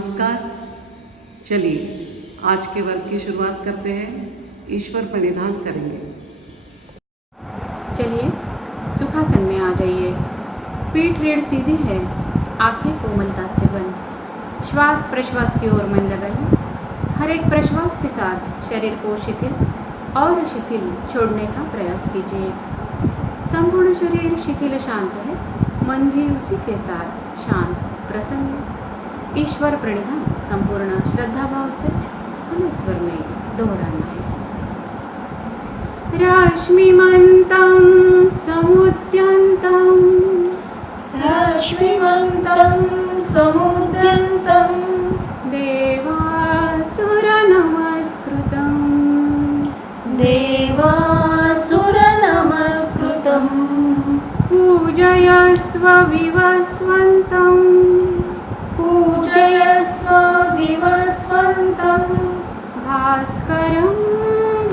नमस्कार। चलिए आज के वर्ग की शुरुआत करते हैं। ईश्वर प्रणिधान करेंगे। चलिए सुखासन में आ जाइए। पीठ रीढ़ सीधी है, आंखें कोमलता से बंद। श्वास प्रश्वास की ओर मन लगाइए। हर एक प्रश्वास के साथ शरीर को शिथिल और शिथिल छोड़ने का प्रयास कीजिए। संपूर्ण शरीर शिथिल शांत है, मन भी उसी के साथ शांत प्रसन्न। ईश्वर प्रणिधान संपूर्ण श्रद्धा भाव से खुले स्वर में दोहराना है। रश्मिमन्तं समुद्यन्तं रश्मिमन्तं समुद्यन्तं देवासुरनमस्कृतं देवासुरनमस्कृतं पूजयस्व विवस्वन्तं पूजयस्व विवस्वन्तं भास्करं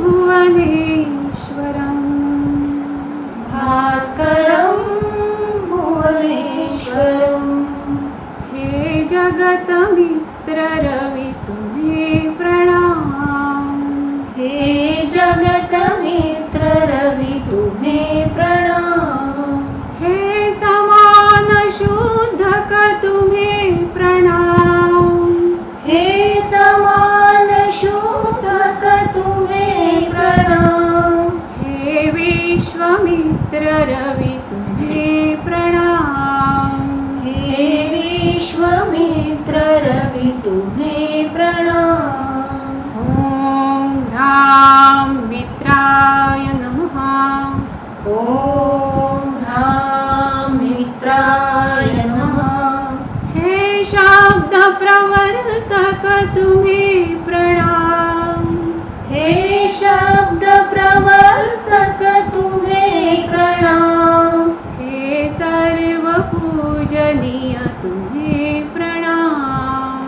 भुवनेश्वरम् भास्करं भुवनेश्वरम्। हे जगतमित्र रवि तुम्हें प्रणाम। हे जगतमित्र रवि तुम्हें प्रणाम। हे समान शुद्धक तुम्हें प्रणाम। हे समान शुद्धक तुम्हें प्रणाम। हे विश्वमित्र रवि तुम्हें प्रणाम। हे विश्वमित्र रवि तुम्हें प्रणाम। ॐ ह्रां मित्राय नमः। ॐ ह्रां मित्राय नमः। हे शब्द प्रवर्तक तुम्हें प्रणाम। हे शब्द प्रवर्तक तुम्हें प्रणाम। हे सर्व पूजनीय तुम्हें प्रणाम।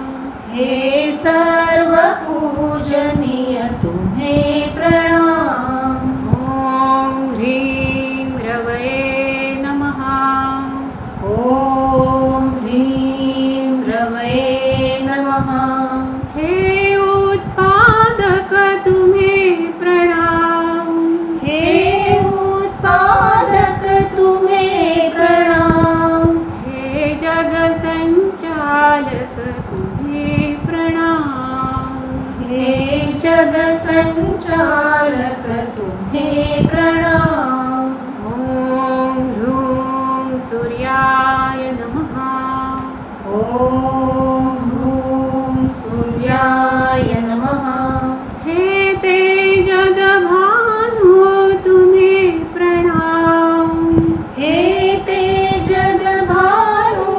हे सर्व पूजनीय तुम्हें प्रणाम। ॐ ह्रीं रवये नमः। ॐ ह्रीं रवये नमः। हे उत्पादक तुम्हें प्रणाम। हे उत्पादक तुम्हें प्रणाम। हे जग संचालक तुम्हें प्रणाम। हे जग संचालक तुम्हें प्रणाम। ॐ ह्रूं सूर्याय नमः। ॐ ह्रूं सूर्याय नमः। हे तेजदभानु तुम्हें प्रणाम। हे तेजदभानु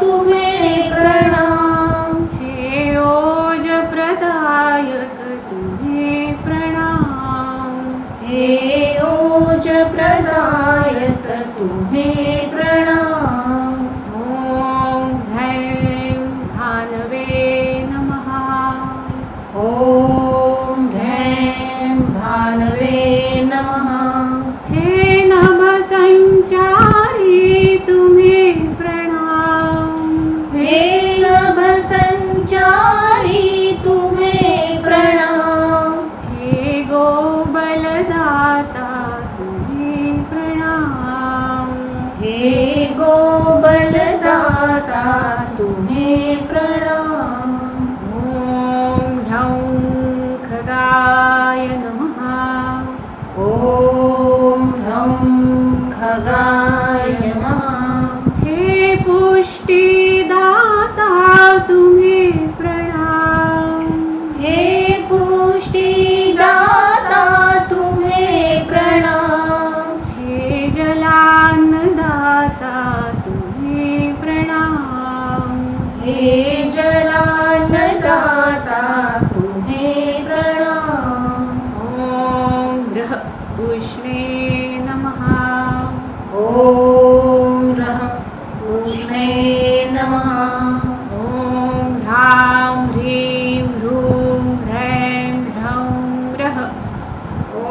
तुम्हें प्रणाम। हे ओज प्रदायक तुम्हें प्रणाम। हे ओज प्रदायक तुम्हें प्रणाम। ॐ ह्रैं भानवे नमः। ॐ ह्रैं भानवे नमः। हे नभ संचारी तुम्हें प्रणाम। हे नभ संचारी तुम्हें प्रणाम। हे गोबलदाता तुम्हें प्रणाम। हे गोबलदाता तुम्हें प्रणाम। ॐ ह्रौं खगाय नमः। ॐ ह्रौं खगाय नमः। हे पुष्टिदाता तुम्हें प्रणाम। हे पुष्टिदाता तुम्हें प्रणाम। हे जलान्नदाता तुम्हें प्रणाम। हे जलान्नदाता तुम्हें प्रणाम। ॐ ग्रह उष्णे नमः। ॐ रः उष्णे नमः। ॐ ह्रां ह्रीं ह्रूं ह्रैं ह्रौं रः। ॐ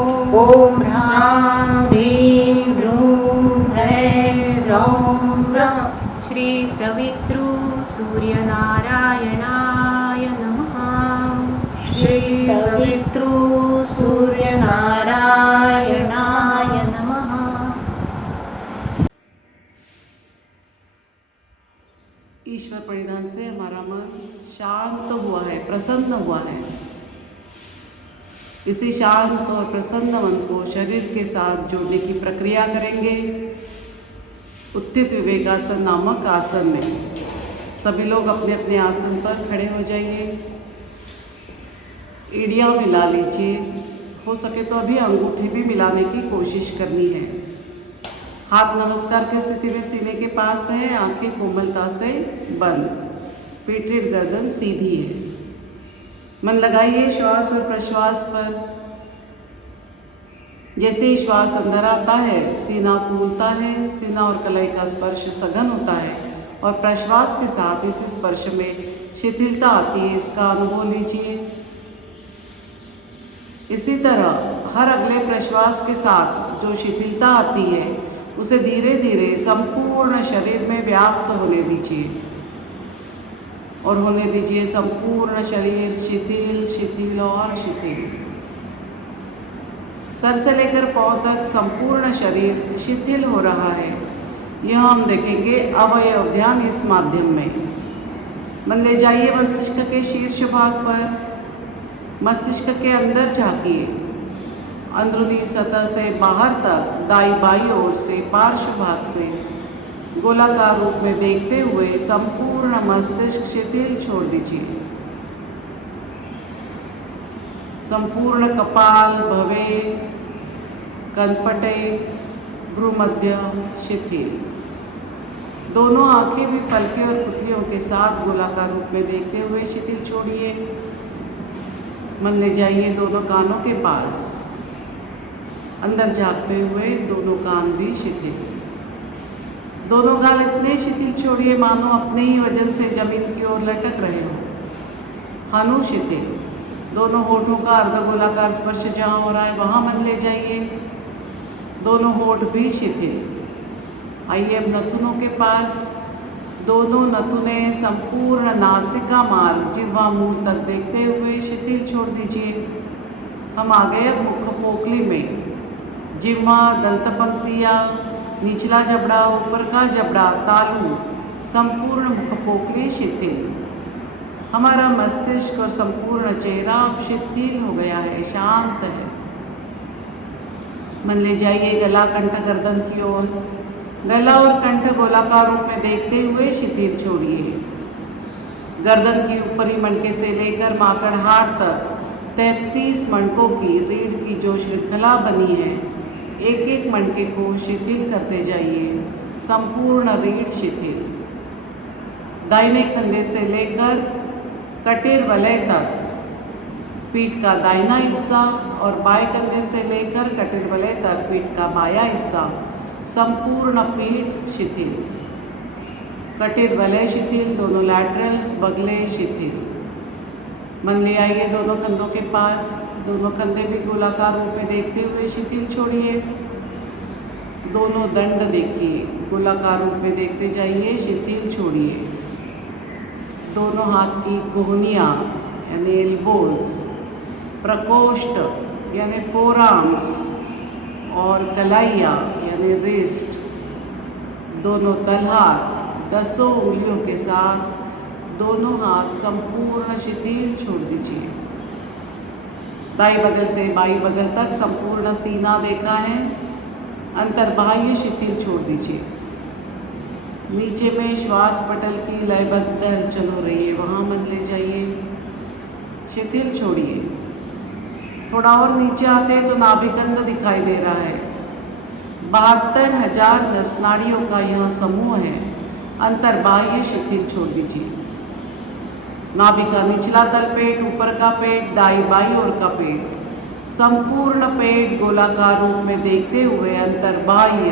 ह्रां ह्रीं ह्रूं ह्रैं ह्रौं रः। श्री सवितृ सूर्यनारायणा सवितृ सूर्यनारायणाय नमः। ईश्वर परिधान से हमारा मन शांत हुआ है, प्रसन्न हुआ है। इसी शांत और प्रसन्न मन को शरीर के साथ जोड़ने की प्रक्रिया करेंगे। उत्थित विवेकासन नामक आसन में सभी लोग अपने अपने आसन पर खड़े हो जाइए। एड़ियाँ मिला लीजिए, हो सके तो अभी अंगूठे भी मिलाने की कोशिश करनी है। हाथ नमस्कार की स्थिति में सीने के पास है, आंखें कोमलता से बंद, पीठ गर्दन सीधी है। मन लगाइए श्वास और प्रश्वास पर। जैसे ही श्वास अंदर आता है सीना फूलता है, सीना और कलाई का स्पर्श सघन होता है और प्रश्वास के साथ इस स्पर्श में शिथिलता आती है, इसका अनुभव लीजिए। इसी तरह हर अगले प्रश्वास के साथ जो शिथिलता आती है उसे धीरे धीरे संपूर्ण शरीर में व्याप्त होने दीजिए और होने दीजिए संपूर्ण शरीर शिथिल शिथिल और शिथिल। सर से लेकर पांव तक संपूर्ण शरीर शिथिल हो रहा है। यह हम देखेंगे अवयव ध्यान इस माध्यम में। मन ले जाइए मस्तिष्क के शीर्ष भाग पर, मस्तिष्क के अंदर झांकिए। अंदरूनी सतह से बाहर तक दाई बाई ओर से पार्श्व भाग से गोलाकार रूप में देखते हुए संपूर्ण मस्तिष्क शिथिल छोड़ दीजिए। संपूर्ण कपाल, भवे, कनपटे, भ्रूमध्य शिथिल। दोनों आंखें भी पलके और पुतलियों के साथ गोलाकार रूप में देखते हुए शिथिल छोड़िए। मन ले जाइए दोनों कानों के पास, अंदर झाँकते हुए दोनों कान भी शिथिल। दोनों गाल इतने शिथिल छोड़िए मानो अपने ही वजन से जमीन की ओर लटक रहे हो। हनु शिथिल। दोनों होठों का अर्धगोलाकार स्पर्श जहाँ हो रहा है वहाँ मन ले जाइए। दोनों होठ भी शिथिल। आइए अब नथुनों के पास। दोनों नथुने संपूर्ण नासिका मार्ग जिह्वा मूल तक देखते हुए शिथिल छोड़ दीजिए। हम आ गए अब मुख पोकली में। जिह्वा, दंत पंक्तियाँ, निचला जबड़ा, ऊपर का जबड़ा, तालू, संपूर्ण मुख पोकली शिथिल। हमारा मस्तिष्क और संपूर्ण चेहरा अब शिथिल हो गया है, शांत है। मन ले जाइए गला, कंठ, गर्दन की ओर। गला और कंठ गोलाकार रूप में देखते हुए शिथिल छोड़िए। गर्दन की ऊपरी मणके से लेकर माकड़हाड़ तक 33 मणकों की रीढ़ की जो श्रृंखला बनी है, एक एक मणके को शिथिल करते जाइए। संपूर्ण रीढ़ शिथिल। दाहिने कंधे से लेकर कटेर वलय तक पीठ का दाहिना हिस्सा और बाएं कंधे से लेकर कटेर वलय तक पीठ का बायां हिस्सा, संपूर्ण पीठ शिथिल। कटेर वलय शिथिल, दोनों लैटरल्स बगले शिथिल। मन ले आइए दोनों कंधों के पास। दोनों कंधे भी गोलाकार रूप में देखते हुए शिथिल छोड़िए। दोनों दंड देखिए, गोलाकार रूप में देखते जाइए, शिथिल छोड़िए। दोनों हाथ की कोहनियाँ यानी एल्बोज, प्रकोष्ठ यानी फोरआर्म्स और कलाइयाँ यानी रिस्ट, दोनों तलहाथ 10 उंगलियों के साथ दोनों हाथ संपूर्ण शिथिल छोड़ दीजिए। दाई बगल से बाई बगल तक संपूर्ण सीना देखा है। अंतर्बाह्य शिथिल छोड़ दीजिए। नीचे में श्वास पटल की लयबद्ध हलचल हो रही है, वहाँ मन ले जाइए, शिथिल छोड़िए। थोड़ा और नीचे आते हैं तो नाभिकंद दिखाई दे रहा है। 72,000 नसनाड़ियों का यह समूह है। अंतर्बाह्य शिथिल छोड़ दीजिए। नाभि का निचला तल पेट, ऊपर का पेट, दाई बाई ओर का पेट, संपूर्ण पेट गोलाकार रूप में देखते हुए अंतर्बाह्य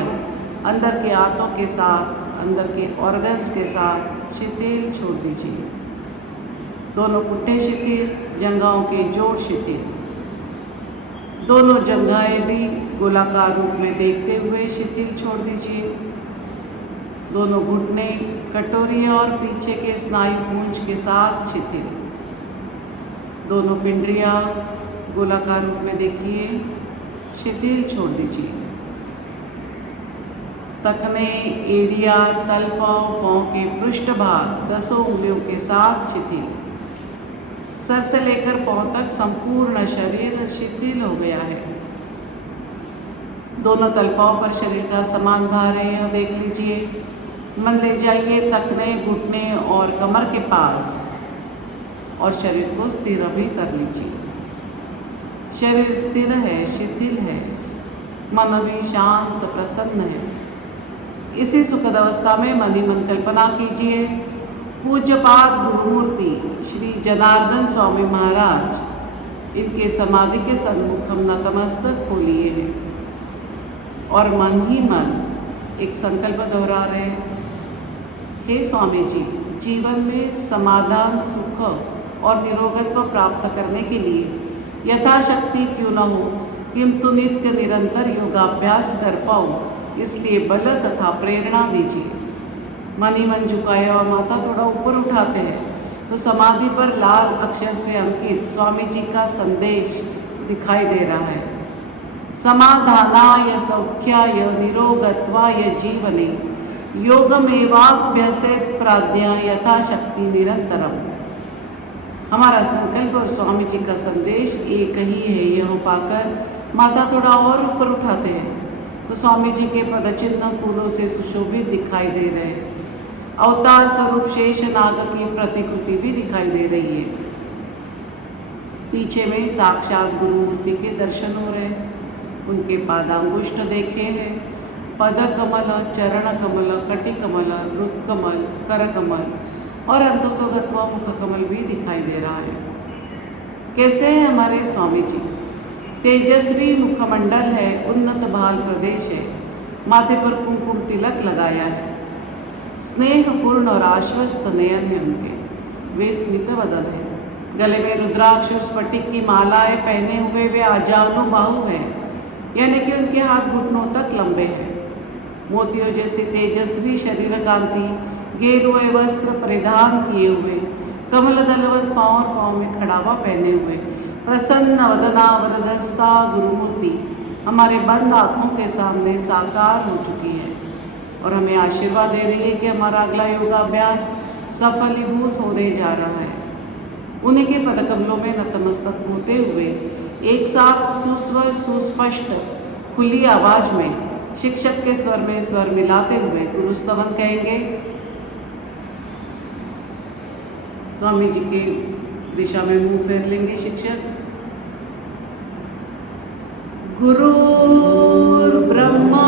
अंदर के आंतों के साथ, अंदर के ऑर्गन्स के साथ शिथिल छोड़ दीजिए। दोनों पुट्ठे शिथिल, जंघाओं के जोड़ शिथिल। दोनों जंघाएं भी गोलाकार रूप में देखते हुए शिथिल छोड़ दीजिए। दोनों घुटने, कटोरी और पीछे के स्नायु पूंछ के साथ शिथिल। दोनों पिंडरियाँ गोलाकार रूप में देखिए, शिथिल छोड़ दीजिए। तखने, एड़िया, तल पाँव, पाँव के पृष्ठभाग 10 उंगलियों के साथ शिथिल। सर से लेकर पाँव तक संपूर्ण शरीर शिथिल हो गया है। दोनों तलपाओं पर शरीर का समान भार है, यह देख लीजिए। मन ले जाइए तखने, घुटने और कमर के पास और शरीर को स्थिर भी कर लीजिए। शरीर स्थिर है, शिथिल है, मन भी शांत प्रसन्न है। इसी सुखद अवस्था में मन ही मन कल्पना कीजिए, पूज्यपाद गुरुमूर्ति श्री जनार्दन स्वामी महाराज, इनके समाधि के सन्मुख हम नतमस्तक हो लिए हैं और मन ही मन एक संकल्प दोहरा रहे, हे स्वामी जी, जीवन में समाधान, सुख और निरोगत्व प्राप्त करने के लिए यथाशक्ति क्यों न हो, किंतु नित्य निरंतर योगाभ्यास कर पाऊँ, इसलिए बल तथा प्रेरणा दीजिए। मन ही मन झुकाए और माथा थोड़ा ऊपर उठाते हैं तो समाधि पर लाल अक्षर से अंकित स्वामी जी का संदेश दिखाई दे रहा है। समाधानाय सौख्याय निरोगत्वाय जीवने योगमेवाभ्यसेत प्राज्ञा यथाशक्ति निरंतरम। हमारा संकल्प और स्वामी जी का संदेश एक ही है, यह पाकर माथा थोड़ा और ऊपर उठाते हैं तो स्वामी जी के पदचिन्ह फूलों से सुशोभित दिखाई दे रहे हैं। अवतार स्वरूप शेष नाग की प्रतिकृति भी दिखाई दे रही है। पीछे में साक्षात गुरुमूर्ति के दर्शन हो रहे हैं। उनके पादांगुष्ठ देखे हैं, पद कमल, चरण कमल, कटि कमल, रुद कमल, कर कमल और अंततोगत्वा मुख कमल भी दिखाई दे रहा है। कैसे हैं हमारे स्वामी जी? तेजस्वी मुखमंडल है, उन्नत भाल प्रदेश है, माथे पर कुमकुम तिलक लगाया है, स्नेहपूर्ण और आश्वस्त नयन है उनके, वे स्मित वदन है, गले में रुद्राक्ष और स्फटिक की मालाएं पहने हुए वे आजानु बाहु हैं, यानी कि उनके हाथ घुटनों तक लंबे हैं। मोतियों जैसे तेजस्वी शरीर कांति, गेरुए वस्त्र परिधान किए हुए, कमल दलवत पाँव और पाँव में खड़ावा पहने हुए, प्रसन्न वदना वरदस्ता गुरुमूर्ति हमारे बंद आँखों के सामने साकार हो चुकी है और हमें आशीर्वाद दे रही है कि हमारा अगला योगाभ्यास सफलीभूत होने जा रहा है। उन्हीं के पदकमलों में नतमस्तक होते हुए एक साथ सुस्वर सुस्पष्ट खुली आवाज में शिक्षक के स्वर में स्वर मिलाते हुए गुरुस्तवन कहेंगे। स्वामी जी के दिशा में मुंह फेर लेंगे शिक्षक। गुरुर् ब्रह्मा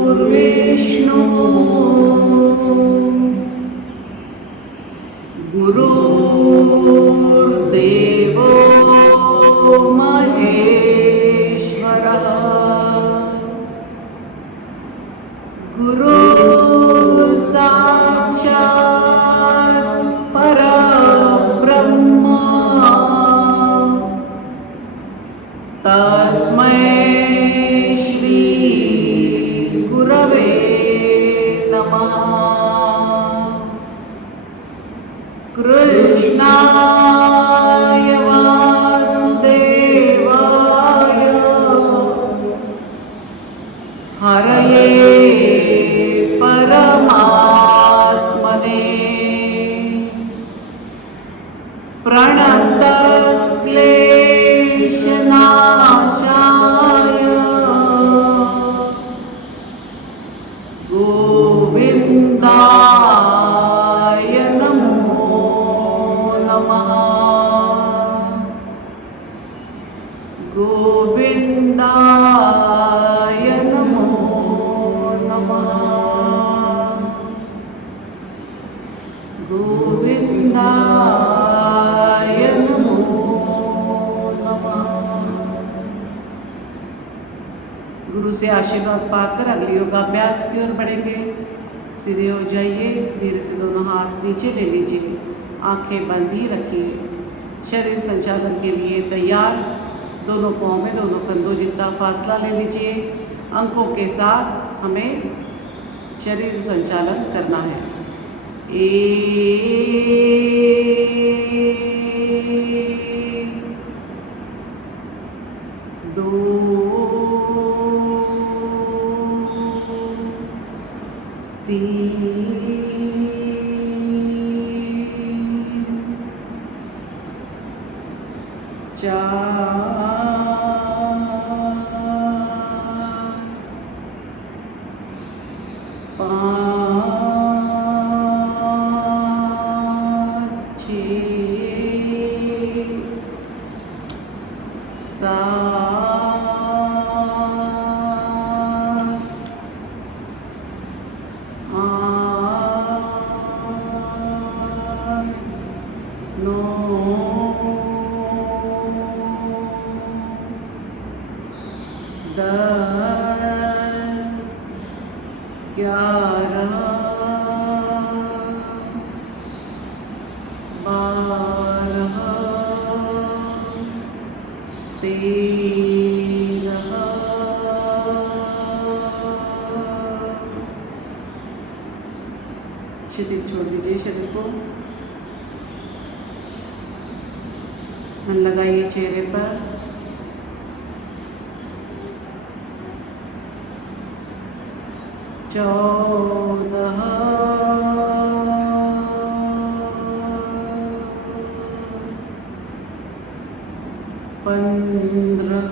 गुरुर्विष्णु गुरुर्देवो महेश्वरः गुरुः साक्षात् परब्रह्म तस्मै श्री गुरवे नमः। कृष्णाय वासुदेवाय हरये परमात्मने प्रणत क्लेशनाशाय गोविन्दाय नमो नमः। गोविन्दाय नमो नमः। गोविन्दाय नमो नमः। गुरु से आशीर्वाद पाकर अगले योगाभ्यास की ओर बढ़ेंगे। सीधे हो जाइए, धीरे से दोनों हाथ नीचे ले लीजिए, आंखें बंद ही रखिए। शरीर संचालन के लिए तैयार। दोनों पाँव में दोनों कंधों जितना फासला ले लीजिए। अंकों के साथ हमें शरीर संचालन करना है। दो, तीन, चार, पाँच, छः, सात, आठ, 9, 10, 11, 12, 13, शिथिल छोड़ दीजिए शरीर को। मन लगाइए चेहरे पर। 14, 15,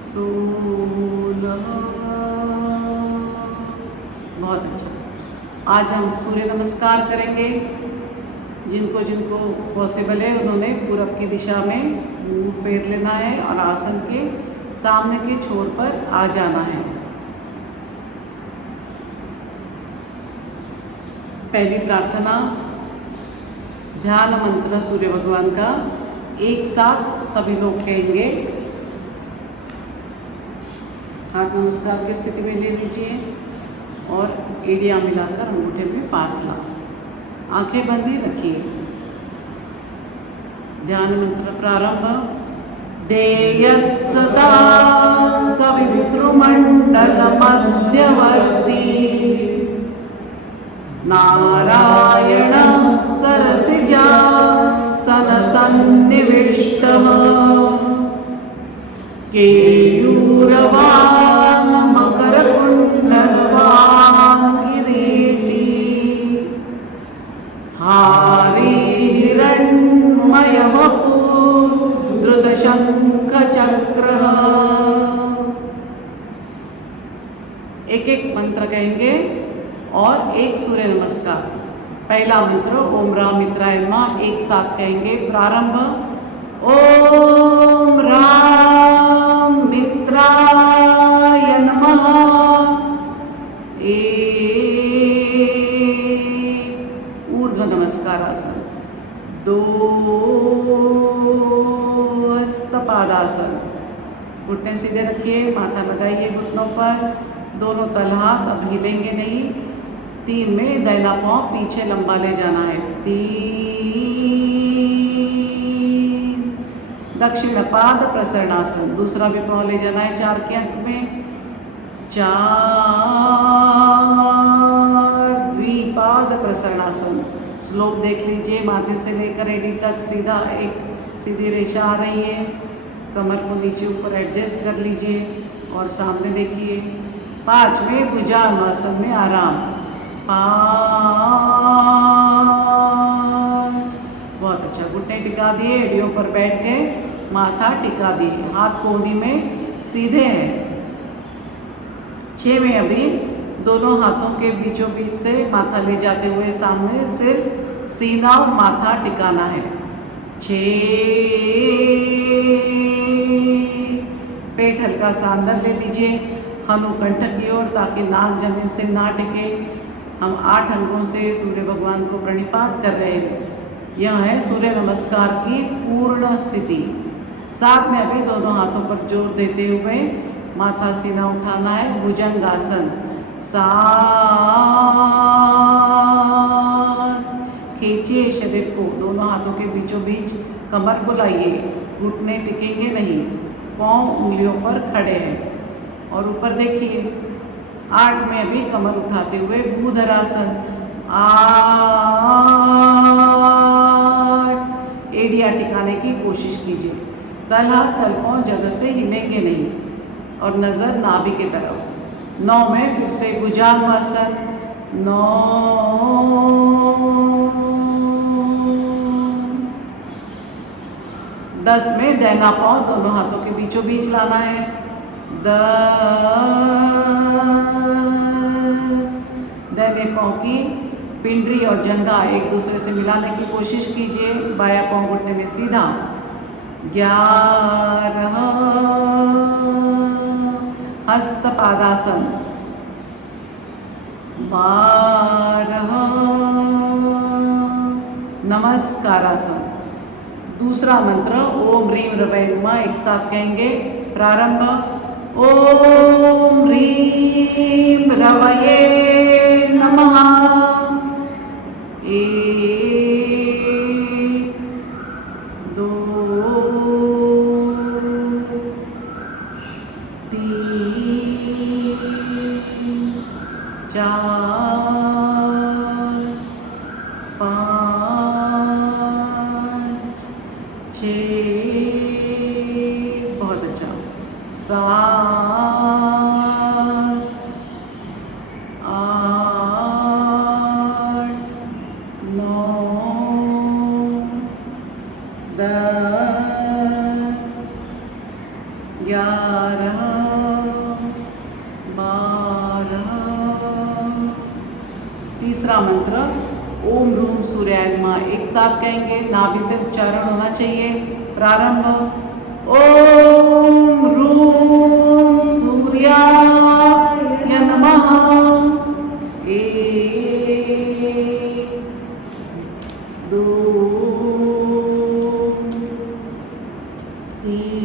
16। बहुत अच्छा। आज हम सूर्य नमस्कार करेंगे। जिनको जिनको पॉसिबल है उन्होंने पूरब की दिशा में मुंह फेर लेना है और आसन के सामने के छोर पर आ जाना है। पहली प्रार्थना ध्यान मंत्र सूर्य भगवान का एक साथ सभी लोग कहेंगे। हाथ नमस्कार की स्थिति में ले लीजिए और एड़ियाँ मिलाकर अंगूठे में फासला, आंखें बंदी रखिए। ध्यान मंत्र प्रारंभ। देयः सदा सवितृमण्डल मध्यवर्ती नारायणः सरसिजासनसन्निविष्टः केयूरवान् मकरकुण्डलवान् किरीटी हारी हिरण्मयवपु धृतशङ्खचक्रः। एक एक मंत्र कहेंगे और एक सूर्य नमस्कार। पहला मंत्र ओम राम मित्राय नमः एक साथ कहेंगे। प्रारंभ। ओम राम मित्राय नमः। एक ऊर्ध्व नमस्कार आसन। 2 हस्तपादासन। घुटने सीधे रखिए, माथा लगाइए घुटनों पर, दोनों तल हाथ अब हिलेंगे नहीं। 3 में दाहिना पाँव पीछे लंबा ले जाना है। 3 दक्षिण पाद प्रसरणासन, दूसरा भी पाँव ले जाना है 4 के अंक में। 4 द्विपाद प्रसरणासन। श्लोक देख लीजिए, माथे से लेकर एड़ी तक सीधा एक सीधी रेखा आ रही है। कमर को नीचे ऊपर एडजस्ट कर लीजिए और सामने देखिए। 5वें भुजंगासन में आराम। 5। बहुत अच्छा। घुटने टिका दिए, एड़ियों पर बैठ के माथा टिका दिए, हाथ कोहनी में सीधे हैं। 6वें अभी दोनों हाथों के बीचों बीच से माथा ले जाते हुए सामने सिर्फ सीना और माथा टिकाना है। 6 पेट हल्का सा अंदर ले लीजिए, हनुकंठ की ओर, ताकि नाक जमीन से ना टिके। हम 8 अंगों से सूर्य भगवान को प्रणिपात कर रहे हैं। यह है सूर्य नमस्कार की पूर्ण स्थिति। साथ में अभी दोनों हाथों पर जोर देते हुए माथा सीना उठाना है। भुजंगासन। 7 खींचिए शरीर को, दोनों हाथों के बीचों बीच कमर बुलाइए, घुटने टिकेंगे नहीं, पाँव उंगलियों पर खड़े हैं और ऊपर देखिए। 8 में अभी कमर उठाते हुए भूधरासन 8, एड़ियाँ टिकाने की कोशिश कीजिए। तल हाथ तलपांव जगह से हिलेंगे नहीं और नज़र नाभि की तरफ। 9 में फिर से भुजंगासन 9, 10 में दाहिना पाँव दोनों हाथों के बीचों बीच लाना है। 10, दाहिने पाँव की पिंडली और जंघा एक दूसरे से मिलाने की कोशिश कीजिए। बायां पाँव घुटने में सीधा। 11, हस्त पादासन 12, नमस्कारासन। दूसरा मंत्र ओम ह्रीम रवै नमः एक साथ कहेंगे। प्रारंभ। ओम ह्रीम रवये नमः। 1, 2, 3, 4, 5, 6, बहुत अच्छा। 7, 8, 9, 10, 11, 12। तीसरा मंत्र ओम ह्रूम सूर्याय नमः एक साथ कहेंगे। नाभि से उच्चारण होना चाहिए। प्रारंभ। ओम ह्रूम सूर्याय नमः। 1, 2, 3,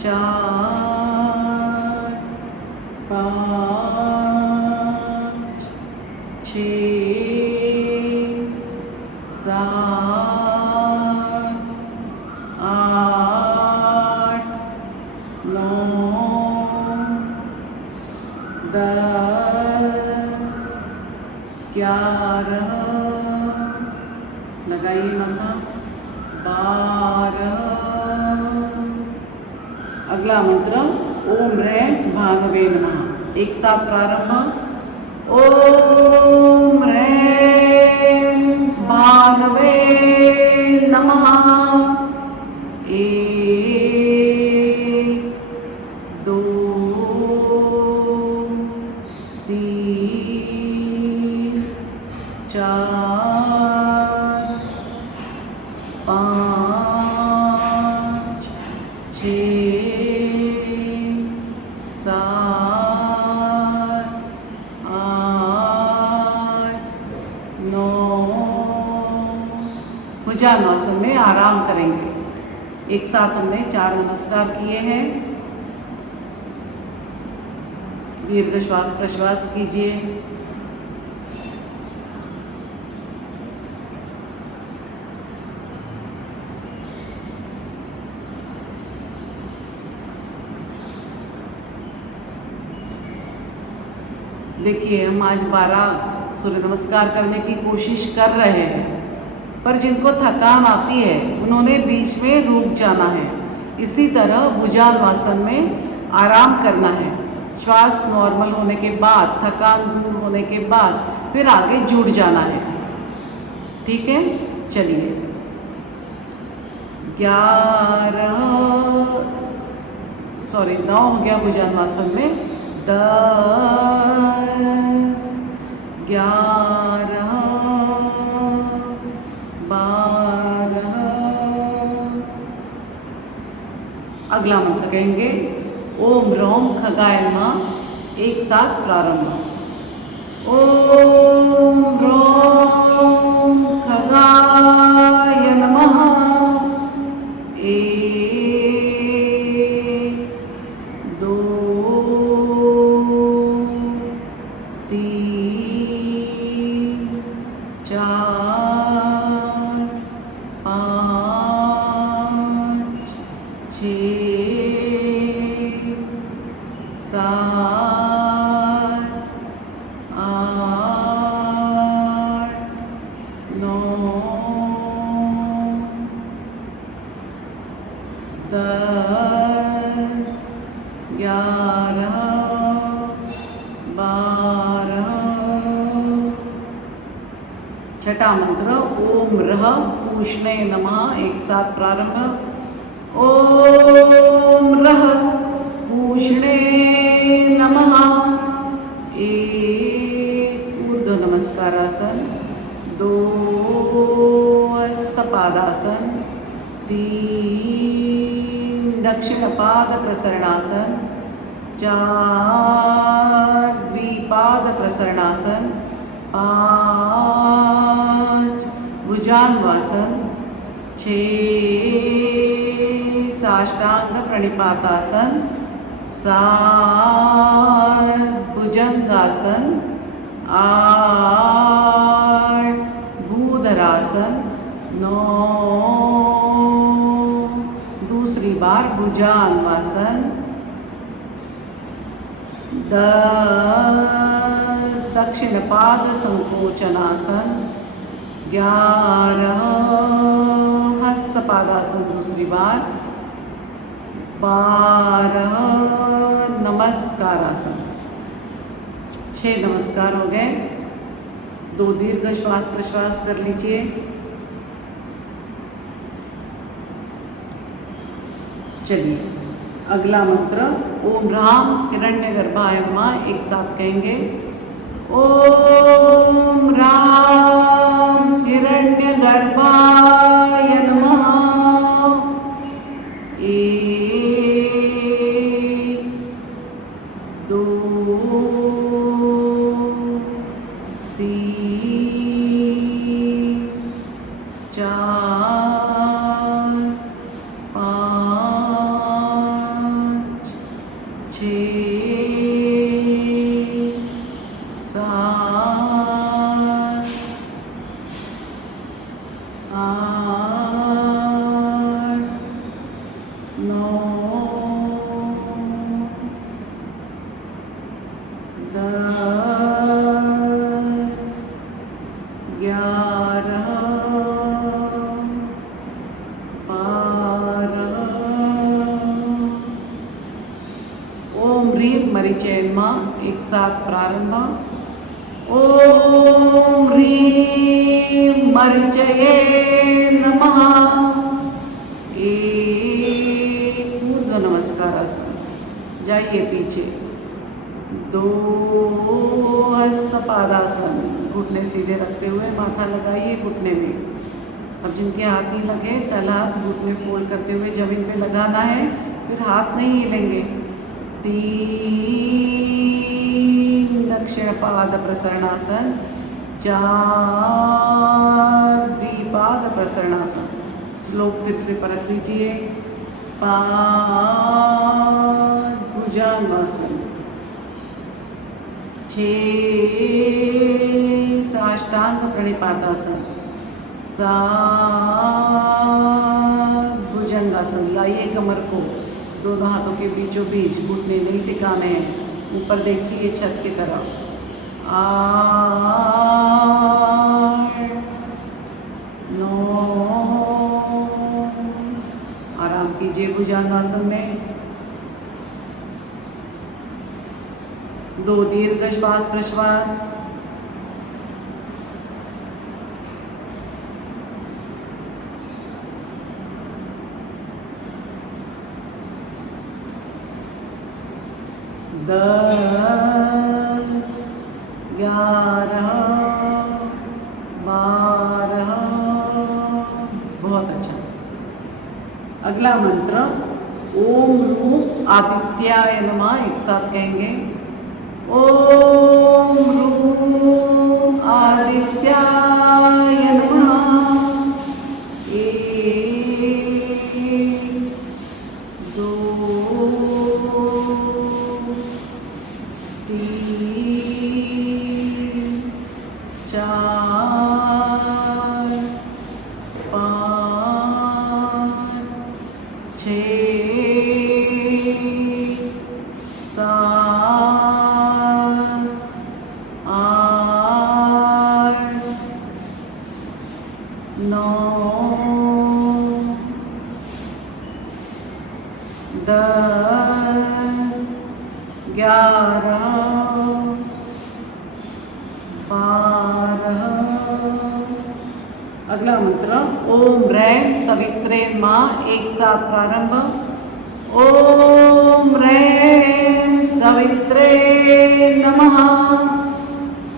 4, 5, 6, 7, 8, 9, 10, 11, लगाइए माथा। 12। अगला मंत्र ओम ह्रैं भानवे नमः एक साथ प्रारंभ। ओम ह्रैं भानवे नमः। 1, 2, 3, 4, 5, 6, 7, 8, 9। भुजंगासन में आराम करेंगे। एक साथ हमने 4 नमस्कार किए हैं। दीर्घ श्वास प्रश्वास कीजिए। देखिए हम आज 12 सूर्य नमस्कार करने की कोशिश कर रहे हैं, पर जिनको थकान आती है उन्होंने बीच में रुक जाना है। इसी तरह भुजंगासन में आराम करना है। श्वास नॉर्मल होने के बाद, थकान दूर होने के बाद फिर आगे जुड़ जाना है। ठीक है, चलिए। 9 हो गया भुजंगासन में। 10, 11, 12। अगला मंत्र कहेंगे ओम ह्रौं खगाय नमः एक साथ प्रारंभ। ओम ह्रौं खगाय नमः। 1, 2, 3, 4, 5, 6, छठा मंत्र ओम रह पूषणे नमः, एक साथ प्रारंभ। ओम रह पूषणे नमः। एक ऊर्ध्व नमस्कारासन, 2 हस्तपादासन, 3 दक्षिण पाद प्रसरणासन, 4 द्विपाद प्रसरणासन, 5 भुजांगासन, 6 साष्टांग प्रणिपातासन, 7 भुजंगासन, 8 भूधरासन, 9 दूसरी बार भुजांगासन, 10 दक्षिण पाद संकोचनासन, 11 हस्तपादासन दूसरी बार, 12 नमस्कारासन। 6 नमस्कार हो गए। 2 दीर्घ श्वास प्रश्वास कर लीजिए। चलिए अगला मंत्र ओम राम हिरण्यगर्भाय नमः, एक साथ कहेंगे। ओम राम हिरण्यगर्भाय नमः। 1 2 3 4 5 6 7 8 9 10 11 12 ओम ह्रीं मरीचय नमः, एक साथ प्रारंभ। ओम ह्रीं मरीचये नमः। 1 ऊर्ध्व नमस्कारासन, जाइए पीछे। 2 हस्तपादासन, घुटने सीधे रखते हुए माथा लगाइए घुटने में। अब जिनके हाथ नहीं लगे तला घुटने फोल्ड करते हुए जमीन पे लगाना है, फिर हाथ नहीं हिलेंगे। 3 दक्षिण पाद प्रसरणासन, 4 द्विपाद प्रसरणासन। श्लोक फिर से परख लीजिए। 5 भुजंगासन, 6 साष्टांग प्रणिपातासन, 7 भुजंगासन। लाइए कमर को दोनों हाथों के बीचों बीच, घुटने नहीं टिकाने हैं, ऊपर देखिए छत की तरफ। 8 9 आराम कीजिए भुजंगासन में। 2 दीर्घ श्वास प्रश्वास। दस 11 12 बहुत अच्छा। अगला मंत्र ओम रूप आदित्याय नमः, एक साथ कहेंगे। ओम रूप आदित्याय नमः। 1 2 3 4 5 6 7 8 9 10 11 12 अगला मंत्र ओम ह्रैं सवित्रे माँ, एक साथ प्रारंभ। ओम ह्रैं सवित्रे नमः।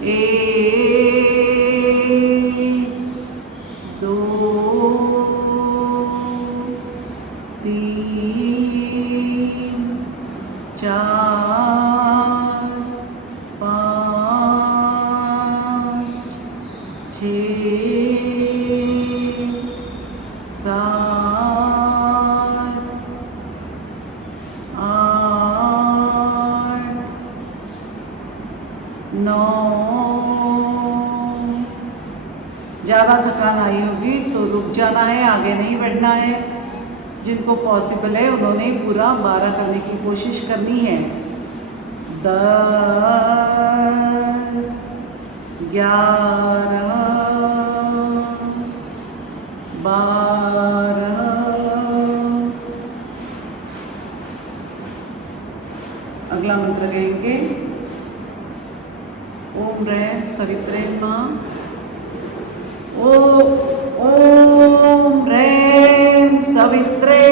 एक, दो, तीन, चार, पाँच, छः, सात, आठ, 9। ज़्यादा थकान आई होगी तो रुक जाना है, आगे नहीं बढ़ना है। जिनको पॉसिबल है उन्होंने पूरा 12 करने की कोशिश करनी है। 10, 11, 12। अगला मंत्र कहेंगे ओम ह्रैं सवित्रे माँ। ओम ह्रैं सवित्रे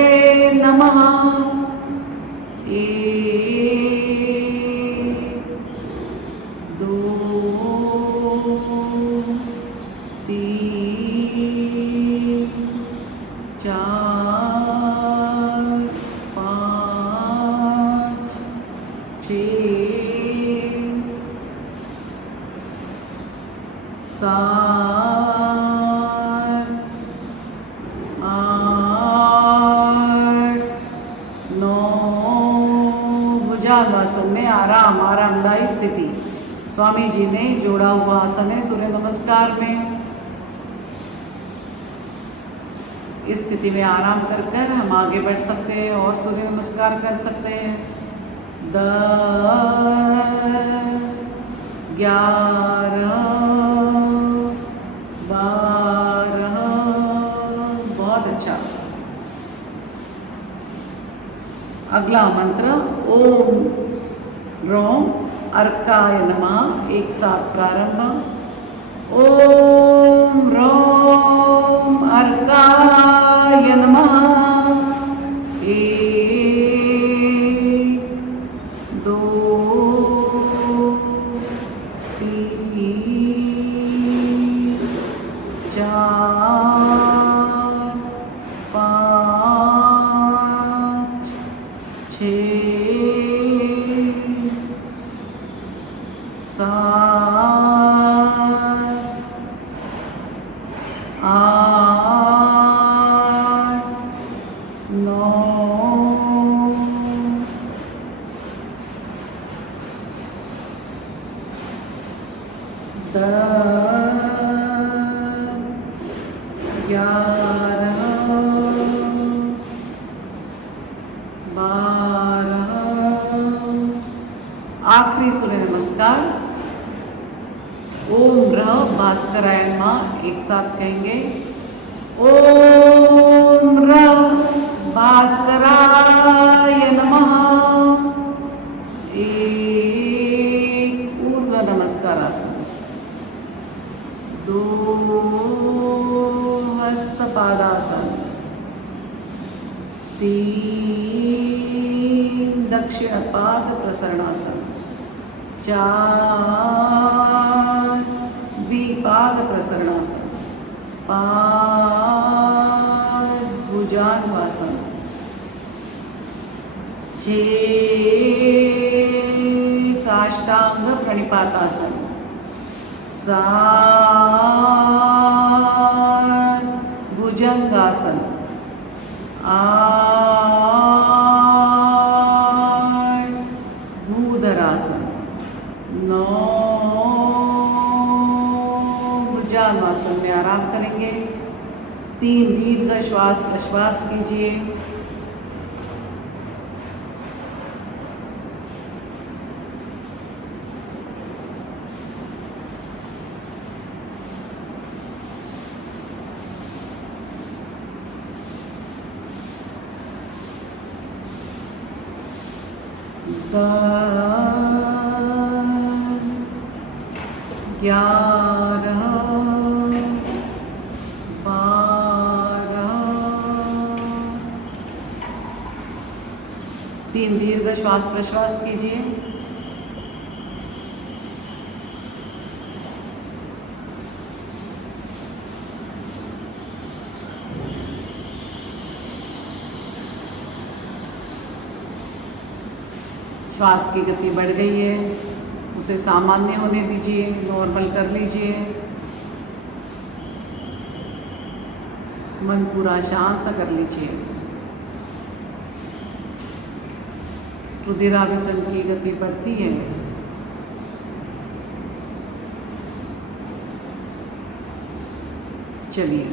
नमः। एक, दो, तीन, चार, पाँच, छः, सात, आठ, 9। भुजंगासन में आरामदायी स्थिति। स्वामी जी ने जोड़ा हुआ आसन है सूर्य नमस्कार में। इस स्थिति में आराम कर कर हम आगे बढ़ सकते हैं और सूर्य नमस्कार कर सकते हैं। 10, 11, 12। बहुत अच्छा। अगला मंत्र ओम ह्रौं अर्काय नमः, एक साथ प्रारंभ। ओम ह्रौं अर्काय नमः। एक, दो, तीन, चार, पाँच, छः, सात, आठ, 9। दस, 11, 12। आखिरी सूर्य नमस्कार ओम ह्रैं भास्कराय नमः, एक साथ कहेंगे। ओम ह्रैं भास्कराय नमः। एक ऊर्ध्व नमस्कार आसन। 2 हस्तपादासन। 3 दक्षिण पाद प्रसरणासन। 4 द्विपाद प्रसरणासन। 5 भुजंगासन। 6 साष्टांग प्रणिपातासन। 7 भुजंगासन। 8 भूधरासन। 9 भुजंगासन में आराम करेंगे। 3 दीर्घ श्वास प्रश्वास कीजिए। दस, 11, श्वास प्रश्वास कीजिए। श्वास की गति बढ़ गई है, उसे सामान्य होने दीजिए, नॉर्मल कर लीजिए। मन पूरा शांत कर लीजिए। रुधिराभिसरण की गति बढ़ती है। चलिए,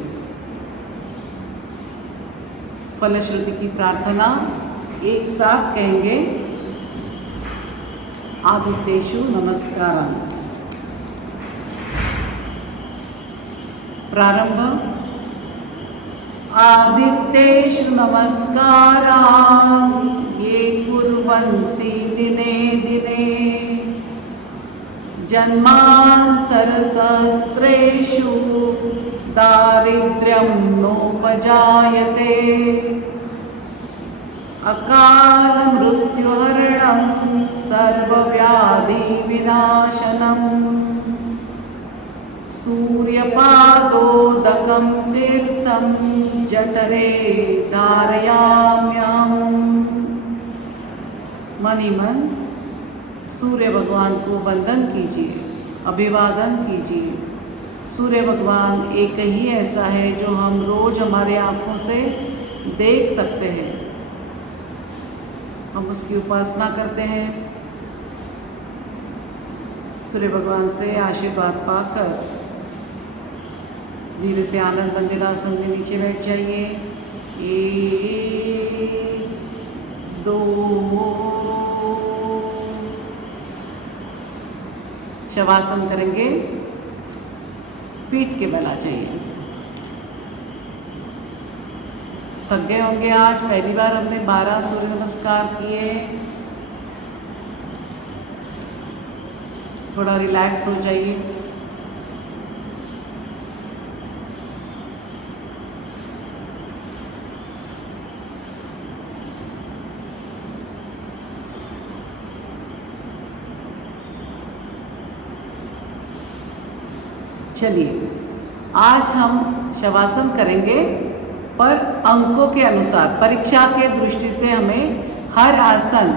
फलश्रुति की प्रार्थना एक साथ कहेंगे। आदित्येषु नमस्कारं। प्रारंभ। आदित्येषु नमस्कारान् ये कुर्वन्ति दिने दिने जन्मान्तरसहस्रेषु दारिद्र्यं नोपजायते अकालमृत्युहरणं सर्वव्याधिविनाशनम् सूर्यपादोदकं तीर्थं जठरे धारयाम्यहम्। मन ही मन सूर्य भगवान को वंदन कीजिए, अभिवादन कीजिए। सूर्य भगवान एक ही ऐसा है जो हम रोज हमारे आँखों से देख सकते हैं। हम उसकी उपासना करते हैं। सूर्य भगवान से आशीर्वाद पाकर धीरे से आनंद मंदिरासन में नीचे बैठ जाइए। 1 2 शवासन करेंगे। पीठ के बल आ जाइए। थक गए होंगे आज, पहली बार हमने 12 सूर्य नमस्कार किए। थोड़ा रिलैक्स हो जाइए। चलिए, आज हम शवासन करेंगे, पर अंकों के अनुसार। परीक्षा के दृष्टि से हमें हर आसन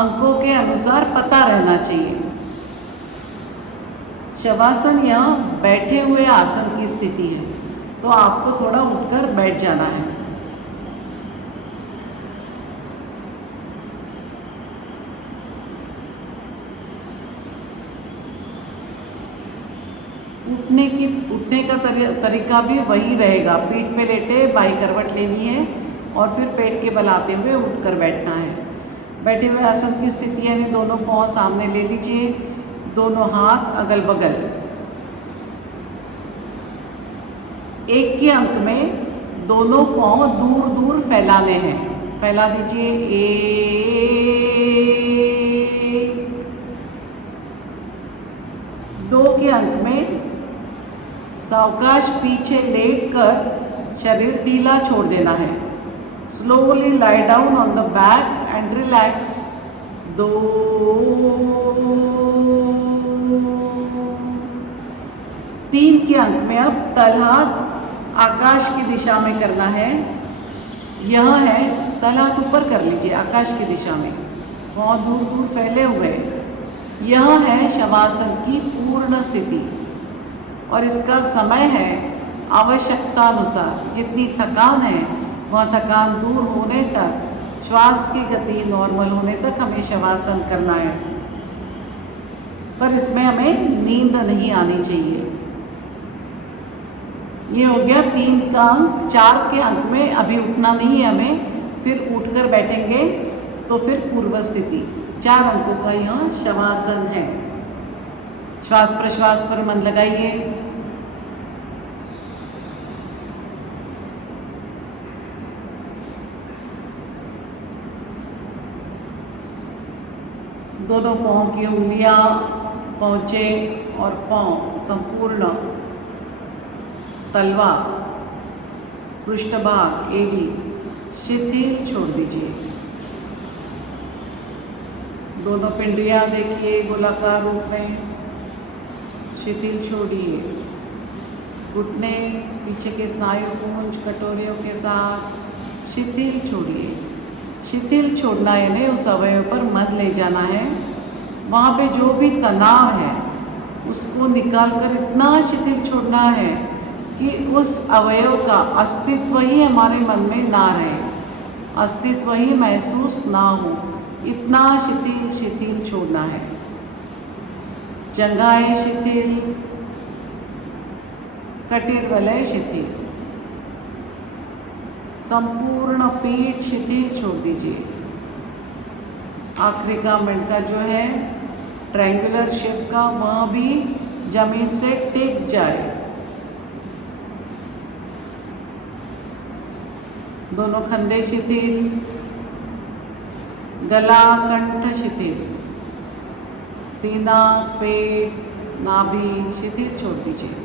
अंकों के अनुसार पता रहना चाहिए। शवासन यहाँ बैठे हुए आसन की स्थिति है, तो आपको थोड़ा उठकर बैठ जाना है। उठने का तरीका भी वही रहेगा। पीठ पे लेटे बाई करवट लेनी है और फिर पेट के बल आते हुए उठकर बैठना है। बैठे हुए आसन की स्थिति यानी दोनों पाँव सामने ले लीजिए, दोनों हाथ अगल बगल। एक के अंक में दोनों पाँव दूर दूर फैलाने हैं। फैला दीजिए। 1 2 के अंक में सावकाश पीछे लेटकर शरीर ढीला छोड़ देना है। Slowly lie down on the back and relax. 2 3 के अंक में अब तलहाथ आकाश की दिशा में करना है। यह है, तलहाथ ऊपर कर लीजिए आकाश की दिशा में, बहुत दूर दूर फैले हुए। यह है शवासन की पूर्ण स्थिति और इसका समय है आवश्यकता अनुसार। जितनी थकान है वह थकान दूर होने तक, श्वास की गति नॉर्मल होने तक हमें शवासन करना है। पर इसमें हमें नींद नहीं आनी चाहिए। ये हो गया 3 का अंक। 4 के अंक में अभी उठना नहीं है हमें, फिर उठकर बैठेंगे तो फिर पूर्व स्थिति। 4 अंकों का यहाँ शवासन है। श्वास प्रश्वास पर मन लगाइए। दोनों पाँव की उंगलियां, पहुँचे और पाँव संपूर्ण तलवा, पृष्ठभाग, एड़ी शिथिल छोड़ दीजिए। दोनों पिंडियाँ देखिए गोलाकार रूप में शिथिल छोड़िए। घुटने पीछे के स्नायु पुंज कटोरियों के साथ शिथिल छोड़िए। शिथिल छोड़ना यानी उस अवयव पर मन ले जाना है, वहाँ पे जो भी तनाव है उसको निकाल कर इतना शिथिल छोड़ना है कि उस अवयव का अस्तित्व ही हमारे मन में ना रहे, अस्तित्व ही महसूस ना हो, इतना शिथिल शिथिल छोड़ना है। जंघाएं शिथिल, कटिर वलय शिथिल, संपूर्ण पीठ शिथिल छोड़ दीजिए। आखिरी का मणका जो है ट्रायंगुलर शेप का, वह भी जमीन से टेक जाए। दोनों कंधे शिथिल, गला कंठ शिथिल, सीना पेट नाभि शिथिल छोड़ दीजिए।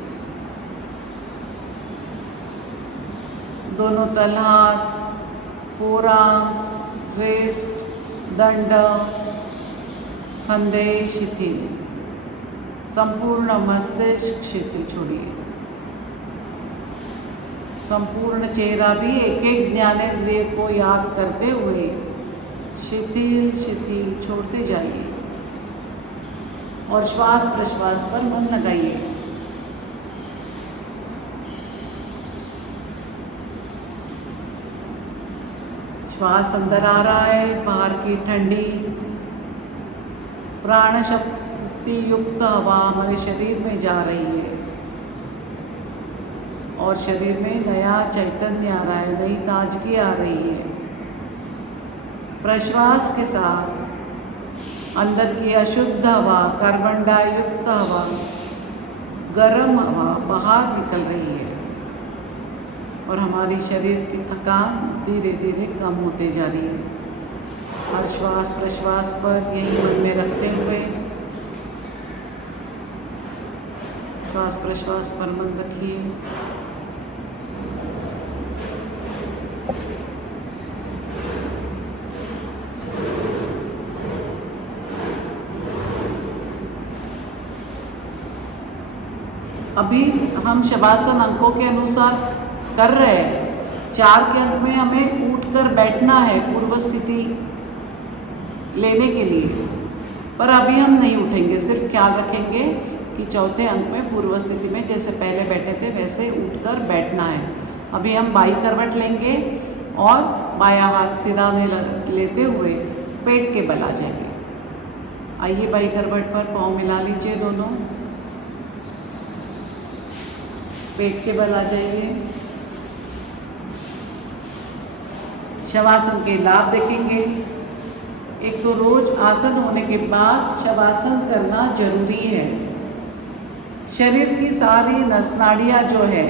दोनों तलहाथ, फोरआर्म्स, रिस्ट, दंड, कंधे शिथिल, संपूर्ण मस्तिष्क शिथिल छोड़िए। संपूर्ण चेहरा भी एक एक ज्ञानेंद्रिय को याद करते हुए शिथिल शिथिल छोड़ते जाइए और श्वास प्रश्वास पर मन लगाइए। श्वास अंदर आ रहा है, बाहर की ठंडी प्राण शक्ति युक्त हवा हमारे शरीर में जा रही है और शरीर में नया चैतन्य आ रहा है, नई ताजगी आ रही है। प्रश्वास के साथ अंदर की अशुद्ध हवा, कार्बन डाइयुक्त हवा, गर्म हवा बाहर निकल रही है और हमारी शरीर की थकान धीरे धीरे कम होते जा रही है। हर श्वास प्रश्वास पर यही मन में रखते हुए श्वास प्रश्वास पर मन रखिए। अभी हम शवासन अंकों के अनुसार कर रहे हैं। 4 के अंक में हमें उठकर बैठना है पूर्व स्थिति लेने के लिए, पर अभी हम नहीं उठेंगे, सिर्फ ख्याल रखेंगे कि चौथे अंक में पूर्व स्थिति में जैसे पहले बैठे थे वैसे उठकर बैठना है। अभी हम बाई करवट लेंगे और बायां हाथ सिराने लेते हुए पेट के बल आ जाएंगे। आइए बाई करवट पर पाँव मिला लीजिए, दोनों पेट के बल आ जाइए। शवासन के लाभ देखेंगे। एक तो रोज आसन होने के बाद शवासन करना जरूरी है। शरीर की सारी नस नाड़ियाँ जो है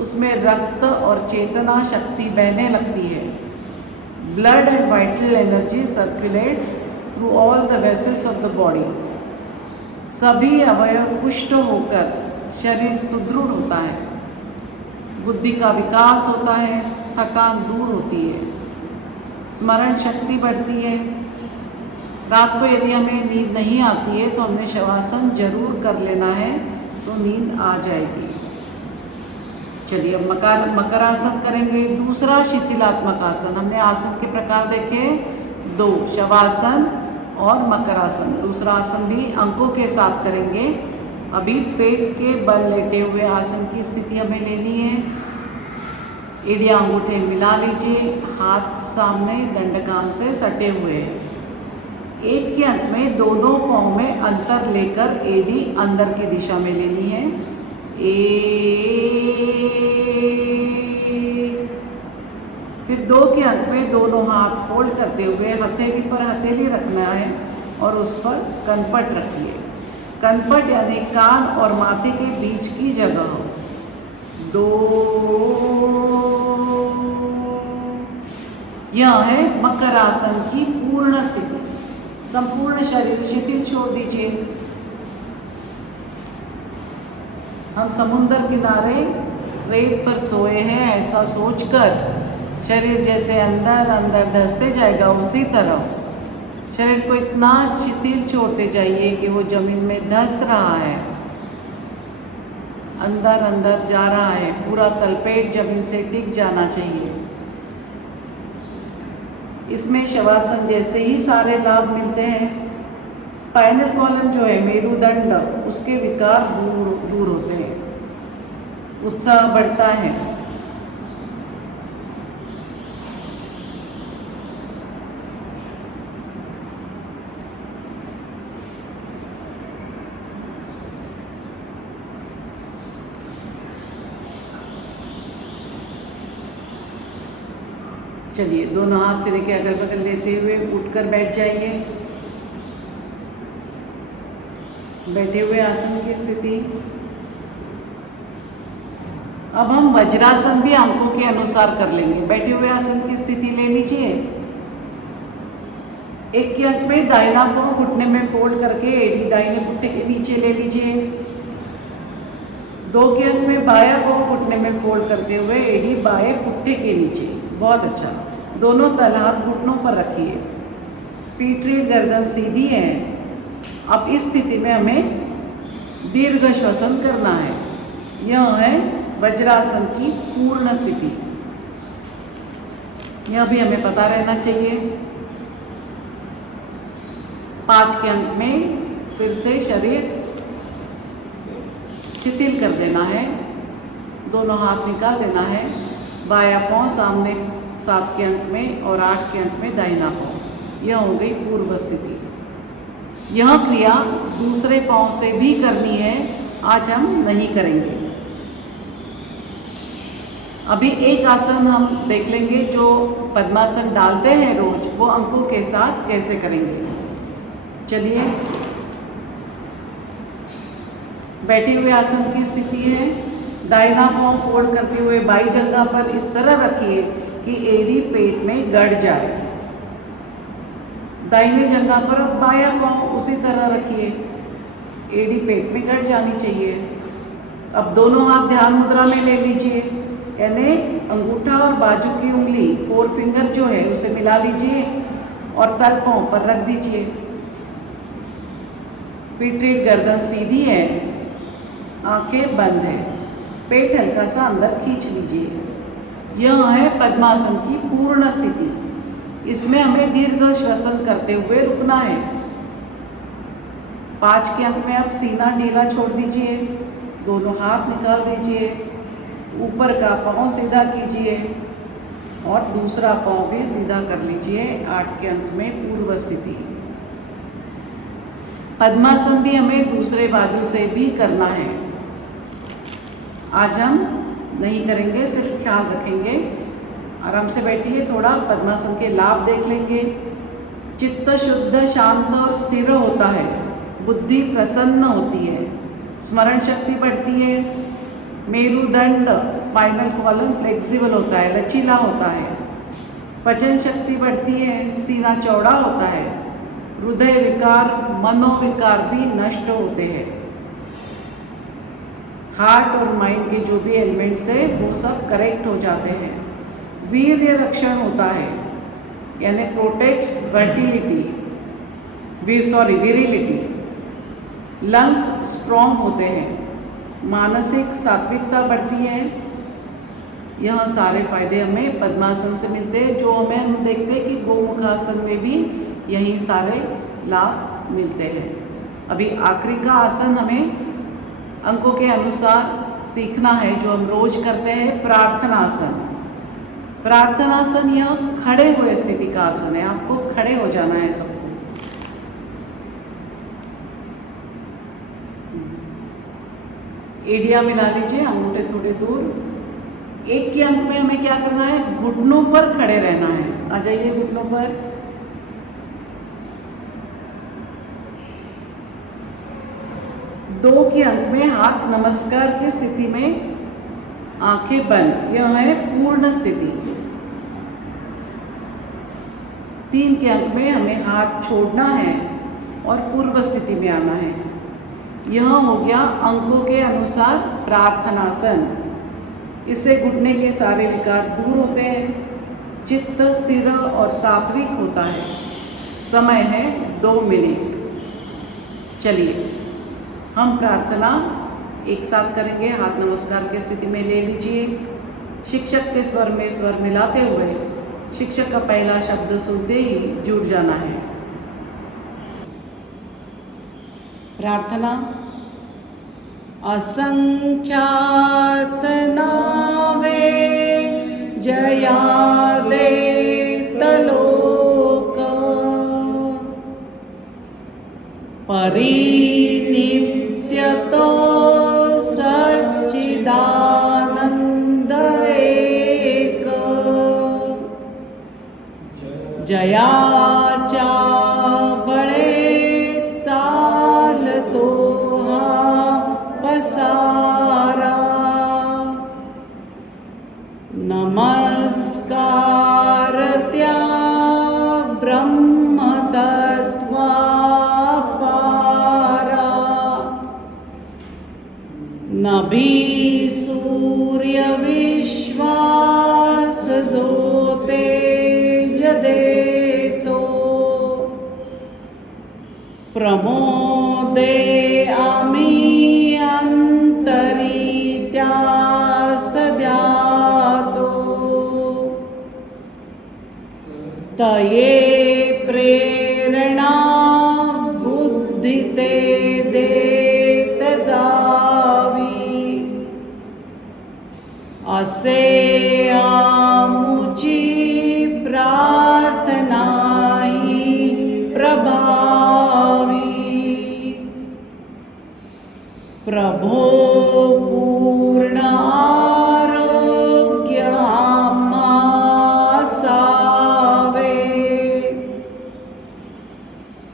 उसमें रक्त और चेतना शक्ति बहने लगती है। Blood and vital energy circulates through all the vessels of the body. सभी अवयव पुष्ट होकर शरीर सुदृढ़ होता है, बुद्धि का विकास होता है, थकान दूर होती है, स्मरण शक्ति बढ़ती है। रात को यदि हमें नींद नहीं आती है तो हमने शवासन जरूर कर लेना है, तो नींद आ जाएगी। चलिए अब मकरासन करेंगे। दूसरा शिथिलात्मक आसन। हमने आसन के प्रकार देखे 2, शवासन और मकरासन। दूसरा आसन भी अंकों के साथ करेंगे। अभी पेट के बल लेटे हुए आसन की स्थिति हमें लेनी है। एड़िया अंगूठे मिला लीजिए, हाथ सामने दंडकान से सटे हुए हैं। 1 के अंक में दोनों पाँव में अंतर लेकर एड़ी अंदर की दिशा में लेनी है। फिर 2 के अंक में दोनों हाथ फोल्ड करते हुए हथेली पर हथेली रखना है और उस पर कनपट रखिए। कनपट यानी कान और माथे के बीच की जगह। 2 यह है मकर आसन की पूर्ण स्थिति। संपूर्ण शरीर शिथिल छोड़ दीजिए। हम समुद्र किनारे रेत पर सोए हैं ऐसा सोचकर शरीर जैसे अंदर अंदर धंसते जाएगा, उसी तरह शरीर को इतना शिथिल छोड़ते जाइए कि वो जमीन में धंस रहा है, अंदर अंदर जा रहा है, पूरा तलपेट जमीन से टिक जाना चाहिए। इसमें शवासन जैसे ही सारे लाभ मिलते हैं। स्पाइनल कॉलम जो है, मेरुदंड, उसके विकार दूर होते हैं, उत्साह बढ़ता है। चलिए, दोनों हाथ सिरे के अगल बगल लेते हुए उठकर बैठ जाइए। बैठे हुए आसन की स्थिति। अब हम वज्रासन भी अंकों के अनुसार कर लेंगे। बैठे हुए आसन की स्थिति ले लीजिए। 1 के अंक में दाहिना पाँव घुटने में फोल्ड करके एड़ी दाहिने घुटने के नीचे ले लीजिए। 2 के अंक में बायां पाँव घुटने में फोल्ड करते हुए एड़ी बाएं घुटने के नीचे। बहुत अच्छा। दोनों तल हाथ घुटनों पर रखिए। पीठ रीढ़ गर्दन सीधी है। अब इस स्थिति में हमें दीर्घ श्वसन करना है। यह है वज्रासन की पूर्ण स्थिति। यह भी हमें पता रहना चाहिए। 5 के अंक में फिर से शरीर शिथिल कर देना है। दोनों हाथ निकाल देना है। बायां पाँव सामने 7 के अंक में और 8 के अंक में दाहिना पाँव। यह हो गई पूर्व स्थिति। यह क्रिया दूसरे पाँव से भी करनी है, आज हम नहीं करेंगे। अभी एक आसन हम देख लेंगे जो पद्मासन डालते हैं रोज, वो अंकों के साथ कैसे करेंगे। चलिए, बैठे हुए आसन की स्थिति है। दाहिना पाँव फोल्ड करते हुए बाई जंघा पर इस तरह रखिए कि एड़ी पेट में गड़ जाए। दाहिने जंघा पर बायां पाँव उसी तरह रखिए, एड़ी पेट में गड़ जानी चाहिए। अब दोनों हाथ ध्यान मुद्रा में ले लीजिए, यानी अंगूठा और बाजू की उंगली 4 फिंगर जो है उसे मिला लीजिए और तल पाँव पर रख दीजिए। पीठ रीढ़ गर्दन सीधी है, आंखें बंद है, पेट हल्का सा अंदर खींच लीजिए। यह है पद्मासन की पूर्ण स्थिति। इसमें हमें दीर्घ श्वसन करते हुए रुकना है। 5 के अंक में अब सीना ढीला छोड़ दीजिए। दोनों हाथ निकाल दीजिए। ऊपर का पाँव सीधा कीजिए और दूसरा पाँव भी सीधा कर लीजिए। 8 के अंक में पूर्व स्थिति। पद्मासन भी हमें दूसरे बाजू से भी करना है। आज हम नहीं करेंगे, सिर्फ ख्याल रखेंगे। आराम से बैठिए। थोड़ा पद्मासन के लाभ देख लेंगे। चित्त शुद्ध, शांत और स्थिर होता है। बुद्धि प्रसन्न होती है। स्मरण शक्ति बढ़ती है। मेरुदंड, स्पाइनल कॉलम फ्लेक्सिबल होता है, लचीला होता है। पचन शक्ति बढ़ती है। सीना चौड़ा होता है। हृदय विकार, मनोविकार भी नष्ट होते हैं। हार्ट और माइंड के जो भी एलिमेंट्स है वो सब करेक्ट हो जाते हैं। वीर्य रक्षण होता है, यानी प्रोटेक्ट्स विरिलिटी। लंग्स स्ट्रॉन्ग होते हैं। मानसिक सात्विकता बढ़ती है। यह सारे फायदे हमें पद्मासन से मिलते हैं, जो हम देखते हैं कि गोमुखासन में भी यही सारे लाभ मिलते हैं। अभी आखिरी का आसन हमें अंकों के अनुसार सीखना है, जो हम रोज करते हैं, प्रार्थनासन। प्रार्थनासन यह खड़े हुए स्थिति का आसन है। आपको खड़े हो जाना है सबको। एड़ियाँ मिला लीजिए, अंगूठे थोड़े दूर। 1 के अंक में हमें क्या करना है, घुटनों पर खड़े रहना है। आ जाइए घुटनों पर। दो के अंक में हाथ नमस्कार की स्थिति में, आंखें बंद। यह है पूर्ण स्थिति। 3 के अंक में हमें हाथ छोड़ना है और पूर्व स्थिति में आना है। यह हो गया अंकों के अनुसार प्रार्थनासन। इससे घुटने के सारे विकार दूर होते हैं। चित्त स्थिर और सात्विक होता है। समय है 2 मिनट। चलिए हम प्रार्थना एक साथ करेंगे। हाथ नमस्कार की स्थिति में ले लीजिए। शिक्षक के स्वर में स्वर मिलाते हुए शिक्षक का पहला शब्द सुनते ही जुड़ जाना है। प्रार्थना। असंख्यात नावे जयादेत लोक परिनित्यतो सच्चिदानंद एक जयाचा बळे चालतो हा पसारा नमस्कार त्या ब्रह्मतत्वापारा नभी सूर्य विश्वास जो तेज देतो प्रमोदे आम्ही अंतरी त्यास द्यातो तये प्रेरणा बुद्धी ते देत जावी असे आमुची प्रार्थना ही प्रभावी प्रभो पूर्ण आरोग्य आम्हासावे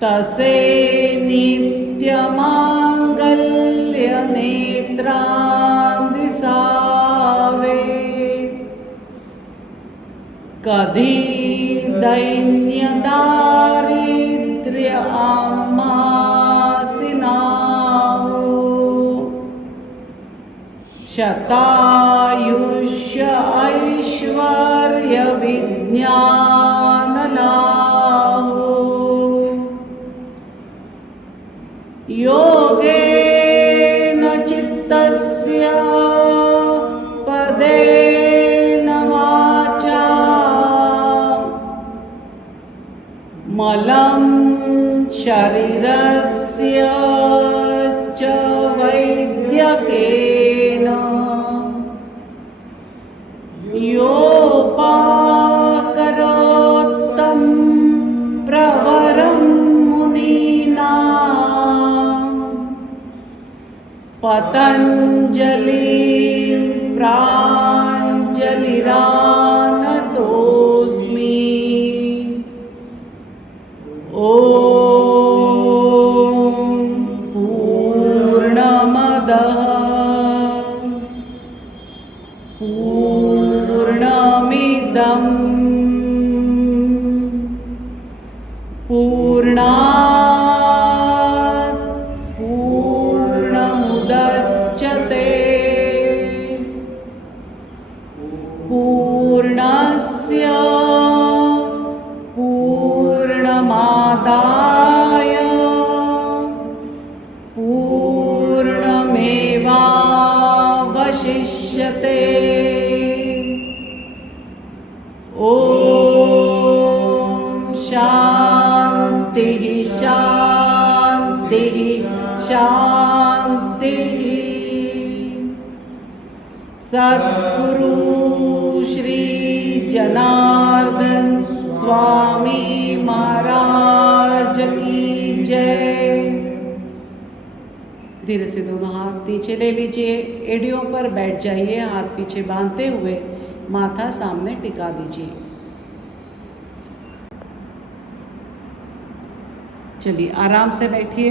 तसे नित्य मांगल्य नेत्रां दिसावे कधी दैन्य दारिद्र्य आम्हासी नावो शतायुष्य ऐश्वर्य विज्ञान लाभो योगेन चित्तस्य पदेन वाचा मलं शरीरस्य च वैद्यकेन योपाकरोत्तं प्रवरं मुनीनां पतञ्जलिं प्राञ्जलिरानतोऽस्मि ॐ पूर्णमदः पूर्णमिदं पूर्णात् पूर्णमुदच्यते पूर्णस्य पूर्णमादाय पूर्णमेवावशिष्यते ॐ शान्तिः शान्तिः शान्तिः सद्गुरु श्री जनार्दन स्वामी महाराज की जय। धीरे से दोनों हाथ नीचे ले लीजिए। एड़ियों पर बैठ जाइए। हाथ पीछे बांधते हुए माथा सामने टिका दीजिए। चलिए आराम से बैठिए।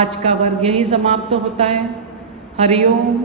आज का वर्ग यही समाप्त होता है। हरिओम।